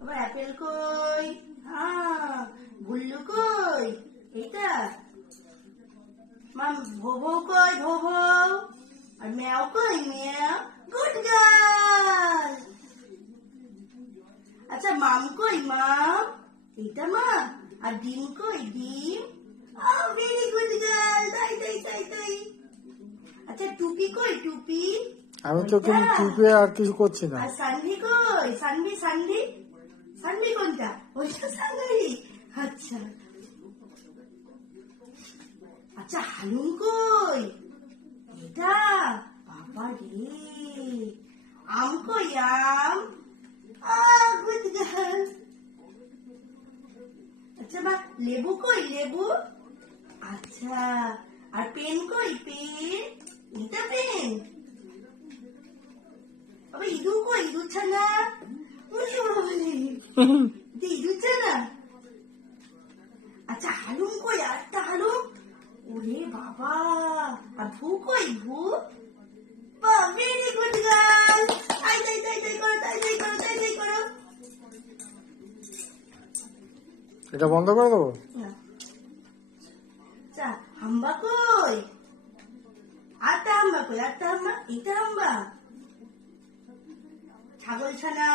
আবার অ্যাপেল কই হ্যাঁ কই এইটা মাম ভোভো কই ভোভো আর ম্যাও কই ম্যাও গুড গার্ল আচ্ছা মাম কই মাম এইটা মা আর ডিম কই ডিম ও ভেরি গুড গার্ল তাই তাই তাই তাই আচ্ছা টুপি কই টুপি আমি তো কিন্তু? টিপে আর কিছু করছি না। আর সানভি কই সানভি সানভি সানভি কোনটা ওইটা সানভি আচ্ছা আচ্ছা হালুম কই এটা বাবা রে আম কই আম আচ্ছা বা লেবু কই লেবু আচ্ছা আর পেন কই পেন এটা পেন আবার ইঁদুর কই ইঁদুর ছানা এটা আচ্ছা হালুম কই আরেকটা হালুম ওরে বাবা আর ভু কই ভু বা ভেরি গুড গার্ল তাই তাই তাই তাই করো তাই তাই করো তাই তাই করো এটা বন্ধ করে দেবো আচ্ছা হাম্বা কই আটটা হাম্বা কই আটটা হাম্বা এটা হাম্বা ছাগল ছানা